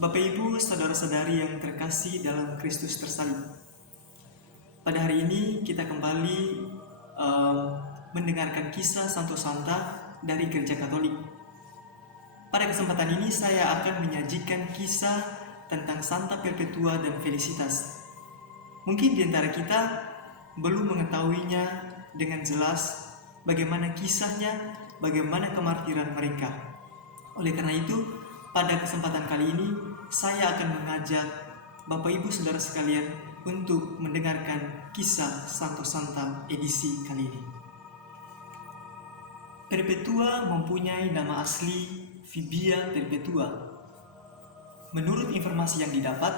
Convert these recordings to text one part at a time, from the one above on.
Bapak Ibu, saudara-saudari yang terkasih dalam Kristus tersalib. Pada hari ini kita kembali mendengarkan kisah Santo Santa dari Gereja Katolik. Pada kesempatan ini saya akan menyajikan kisah tentang Santa Perpetua dan Felicitas. Mungkin di antara kita belum mengetahuinya dengan jelas bagaimana kisahnya, bagaimana kemartiran mereka. Oleh karena itu, pada kesempatan kali ini saya akan mengajak Bapak Ibu Saudara sekalian untuk mendengarkan kisah Santo Santa edisi kali ini. Perpetua mempunyai nama asli Fibia Perpetua. Menurut informasi yang didapat,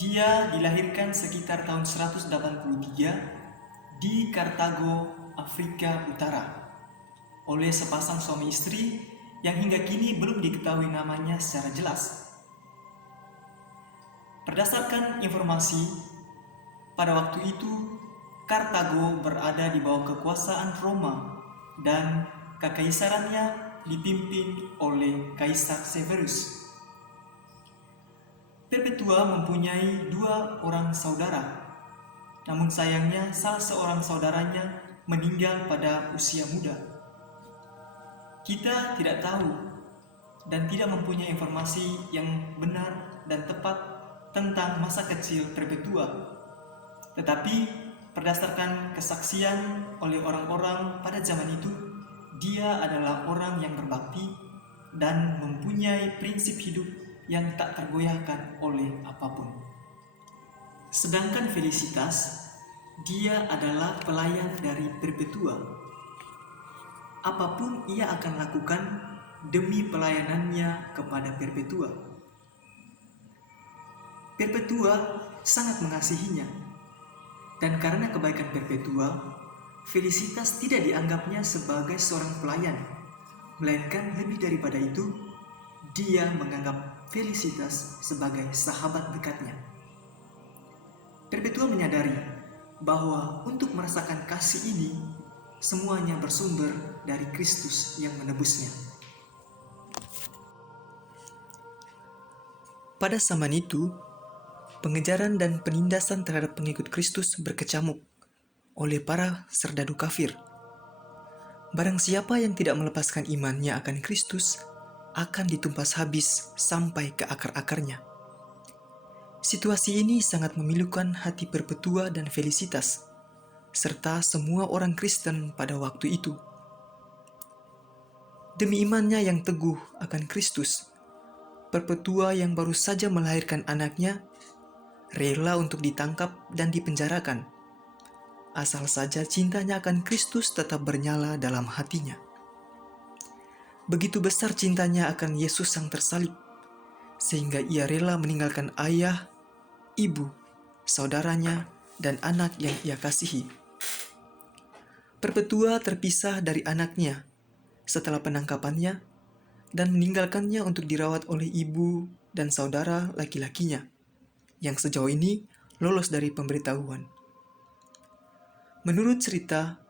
dia dilahirkan sekitar tahun 183 di Kartago, Afrika Utara, oleh sepasang suami istri yang hingga kini belum diketahui namanya secara jelas. Berdasarkan informasi, pada waktu itu Kartago berada di bawah kekuasaan Roma dan kekaisarannya dipimpin oleh Kaisar Severus. Perpetua mempunyai 2 orang saudara, namun sayangnya salah seorang saudaranya meninggal pada usia muda. Kita tidak tahu dan tidak mempunyai informasi yang benar dan tepat tentang masa kecil Perpetua. Tetapi berdasarkan kesaksian oleh orang-orang pada zaman itu, dia adalah orang yang berbakti dan mempunyai prinsip hidup yang tak tergoyahkan oleh apapun. Sedangkan Felicitas, dia adalah pelayan dari Perpetua. Apapun ia akan lakukan demi pelayanannya kepada Perpetua. Perpetua sangat mengasihinya, dan karena kebaikan Perpetua, Felicitas tidak dianggapnya sebagai seorang pelayan, melainkan lebih daripada itu, dia menganggap Felicitas sebagai sahabat dekatnya. Perpetua menyadari bahwa untuk merasakan kasih ini, semuanya bersumber dari Kristus yang menebusnya. Pada zaman itu, pengejaran dan penindasan terhadap pengikut Kristus berkecamuk oleh para serdadu kafir. Barang siapa yang tidak melepaskan imannya akan Kristus akan ditumpas habis sampai ke akar-akarnya. Situasi ini sangat memilukan hati Perpetua dan Felicitas, serta semua orang Kristen pada waktu itu. Demi imannya yang teguh akan Kristus, Perpetua yang baru saja melahirkan anaknya rela untuk ditangkap dan dipenjarakan, asal saja cintanya akan Kristus tetap bernyala dalam hatinya. Begitu besar cintanya akan Yesus yang tersalib, sehingga ia rela meninggalkan ayah, ibu, saudaranya, dan anak yang ia kasihi. Perpetua terpisah dari anaknya setelah penangkapannya dan meninggalkannya untuk dirawat oleh ibu dan saudara laki-lakinya, yang sejauh ini lolos dari pemberitahuan. Menurut cerita,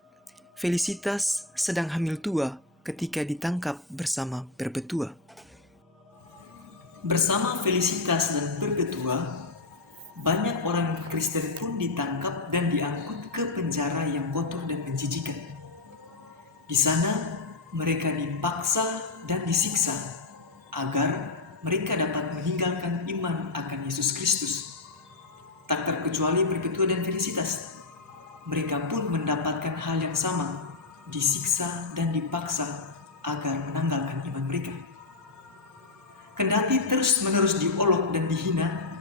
Felicitas sedang hamil tua ketika ditangkap bersama Perpetua. Bersama Felicitas dan Perpetua, banyak orang Kristen pun ditangkap dan diangkut ke penjara yang kotor dan menjijikan. Di sana, mereka dipaksa dan disiksa agar mereka dapat meninggalkan iman akan Yesus Kristus. Tak terkecuali Perpetua dan Felicitas, mereka pun mendapatkan hal yang sama, disiksa dan dipaksa agar menanggalkan iman mereka. Kendati terus-menerus diolok dan dihina,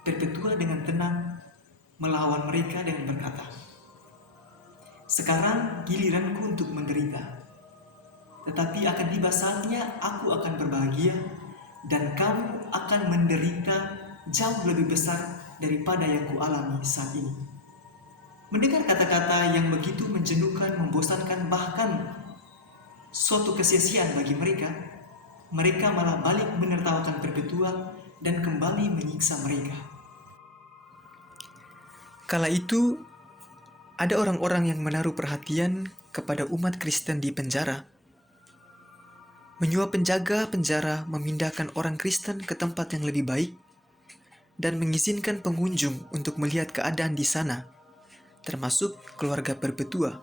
Perpetua dengan tenang melawan mereka dengan berkata, "Sekarang giliranku untuk menderita, tetapi akan tiba saatnya aku akan berbahagia dan kamu akan menderita jauh lebih besar daripada yang kualami saat ini." Mendengar kata-kata yang begitu menjenuhkan, membosankan, bahkan suatu kesia-siaan bagi mereka, mereka malah balik menertawakan Perpetua dan kembali menyiksa mereka. Kala itu, ada orang-orang yang menaruh perhatian kepada umat Kristen di penjara. Menyuap penjaga penjara memindahkan orang Kristen ke tempat yang lebih baik dan mengizinkan pengunjung untuk melihat keadaan di sana, termasuk keluarga Perpetua.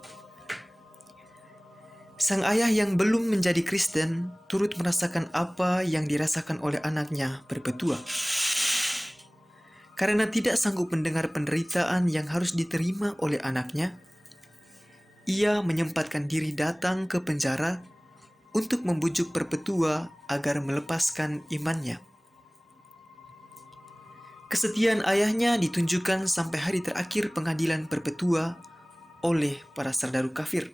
Sang ayah yang belum menjadi Kristen turut merasakan apa yang dirasakan oleh anaknya Perpetua. Karena tidak sanggup mendengar penderitaan yang harus diterima oleh anaknya, ia menyempatkan diri datang ke penjara untuk membujuk Perpetua agar melepaskan imannya. Kesetiaan ayahnya ditunjukkan sampai hari terakhir pengadilan Perpetua oleh para serdadu kafir.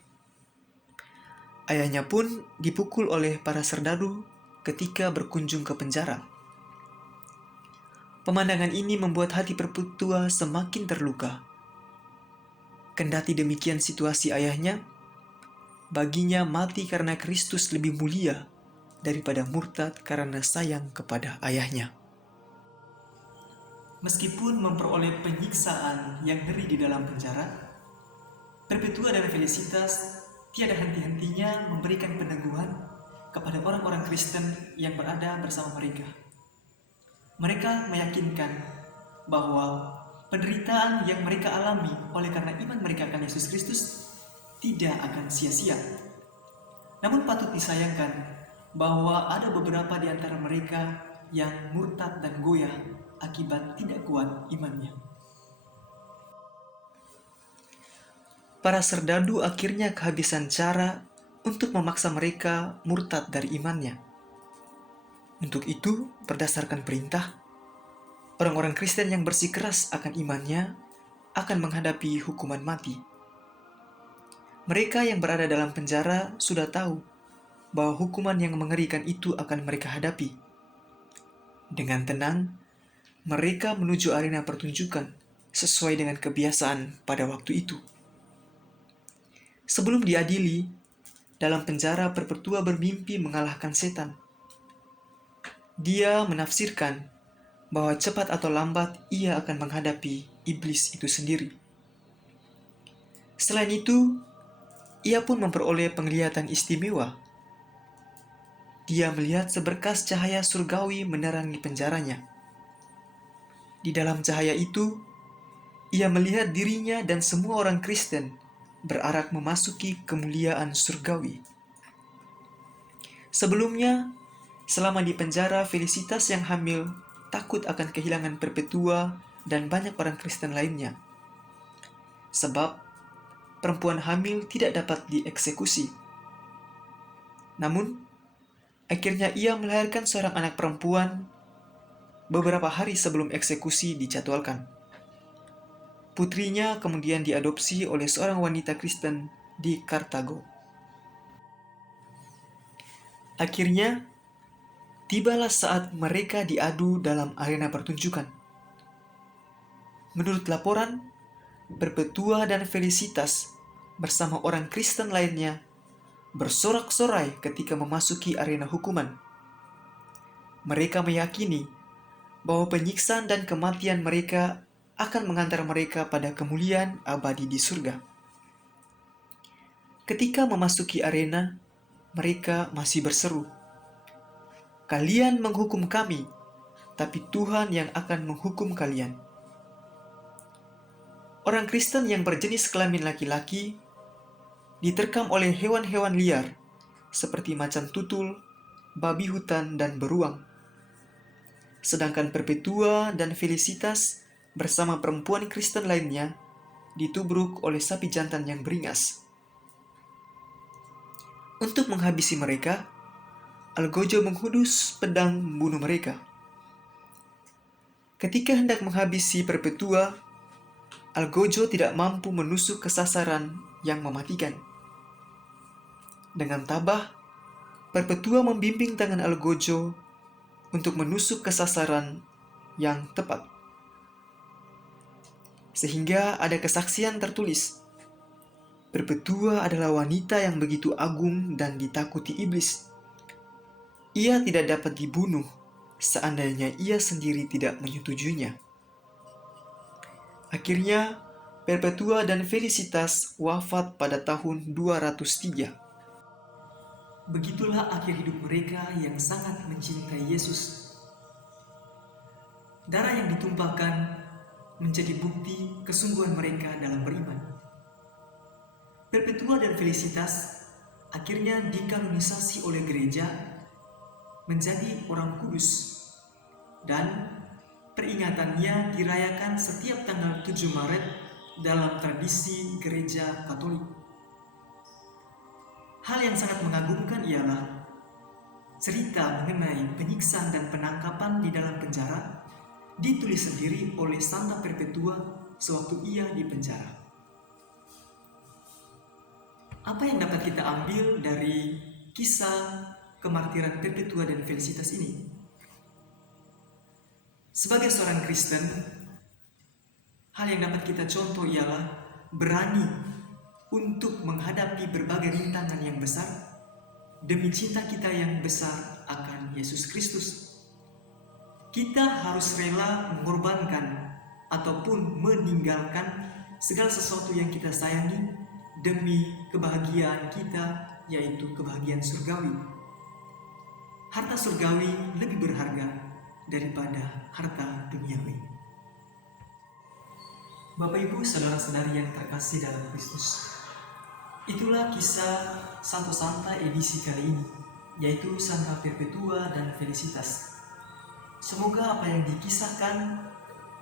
Ayahnya pun dipukul oleh para serdadu ketika berkunjung ke penjara. Pemandangan ini membuat hati Perpetua semakin terluka. Kendati demikian situasi ayahnya, baginya mati karena Kristus lebih mulia daripada murtad karena sayang kepada ayahnya. Meskipun memperoleh penyiksaan yang ngeri di dalam penjara, Perpetua dan Felicitas tiada henti-hentinya memberikan peneguhan kepada orang-orang Kristen yang berada bersama mereka. Mereka meyakinkan bahwa penderitaan yang mereka alami oleh karena iman mereka akan Yesus Kristus tidak akan sia-sia. Namun patut disayangkan bahwa ada beberapa di antara mereka yang murtad dan goyah akibat tidak kuat imannya. Para serdadu akhirnya kehabisan cara untuk memaksa mereka murtad dari imannya. Untuk itu, berdasarkan perintah, orang-orang Kristen yang bersikeras akan imannya akan menghadapi hukuman mati. Mereka yang berada dalam penjara sudah tahu bahwa hukuman yang mengerikan itu akan mereka hadapi. Dengan tenang, mereka menuju arena pertunjukan sesuai dengan kebiasaan pada waktu itu. Sebelum diadili, dalam penjara Perpetua bermimpi mengalahkan setan. Dia menafsirkan bahwa cepat atau lambat ia akan menghadapi iblis itu sendiri. Selain itu, ia pun memperoleh penglihatan istimewa. Dia melihat seberkas cahaya surgawi menerangi penjaranya. Di dalam cahaya itu, ia melihat dirinya dan semua orang Kristen berarak memasuki kemuliaan surgawi. Sebelumnya, selama di penjara, Felicitas yang hamil takut akan kehilangan Perpetua dan banyak orang Kristen lainnya. Sebab perempuan hamil tidak dapat dieksekusi. Namun, akhirnya ia melahirkan seorang anak perempuan beberapa hari sebelum eksekusi dijadwalkan. Putrinya kemudian diadopsi oleh seorang wanita Kristen di Kartago. Akhirnya, tibalah saat mereka diadu dalam arena pertunjukan. Menurut laporan, Perpetua dan Felicitas bersama orang Kristen lainnya bersorak-sorai ketika memasuki arena hukuman. Mereka meyakini bahwa penyiksaan dan kematian mereka akan mengantar mereka pada kemuliaan abadi di surga. Ketika memasuki arena, mereka masih berseru, "Kalian menghukum kami, tapi Tuhan yang akan menghukum kalian." Orang Kristen yang berjenis kelamin laki-laki diterkam oleh hewan-hewan liar seperti macan tutul, babi hutan, dan beruang. Sedangkan Perpetua dan Felicitas bersama perempuan Kristen lainnya ditubruk oleh sapi jantan yang beringas. Untuk menghabisi mereka, Algojo menghunus pedang membunuh mereka. Ketika hendak menghabisi Perpetua, Algojo tidak mampu menusuk ke sasaran yang mematikan. Dengan tabah, Perpetua membimbing tangan Algojo untuk menusuk ke sasaran yang tepat. Sehingga ada kesaksian tertulis, Perpetua adalah wanita yang begitu agung dan ditakuti iblis. Ia tidak dapat dibunuh seandainya ia sendiri tidak menyetujuinya. Akhirnya, Perpetua dan Felicitas wafat pada tahun 203. Begitulah akhir hidup mereka yang sangat mencintai Yesus. Darah yang ditumpahkan menjadi bukti kesungguhan mereka dalam beriman. Perpetua dan Felicitas akhirnya dikanonisasi oleh gereja menjadi orang kudus, dan peringatannya dirayakan setiap tanggal 7 Maret dalam tradisi gereja Katolik. Hal yang sangat mengagumkan ialah cerita mengenai penyiksaan dan penangkapan di dalam penjara ditulis sendiri oleh Santa Perpetua sewaktu ia di penjara. Apa yang dapat kita ambil dari kisah kemartiran Perpetua dan Felicitas ini? Sebagai seorang Kristen, hal yang dapat kita contoh ialah berani untuk menghadapi berbagai rintangan yang besar demi cinta kita yang besar akan Yesus Kristus. Kita harus rela mengorbankan ataupun meninggalkan segala sesuatu yang kita sayangi demi kebahagiaan kita, yaitu kebahagiaan surgawi. Harta surgawi lebih berharga daripada harta duniawi. Bapak Ibu saudara-saudari yang terkasih dalam Kristus, itulah kisah Santo Santa edisi kali ini, yaitu Santa Perpetua dan Felicitas. Semoga apa yang dikisahkan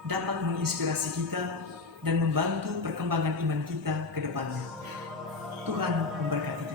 dapat menginspirasi kita dan membantu perkembangan iman kita ke depannya. Tuhan memberkati kita.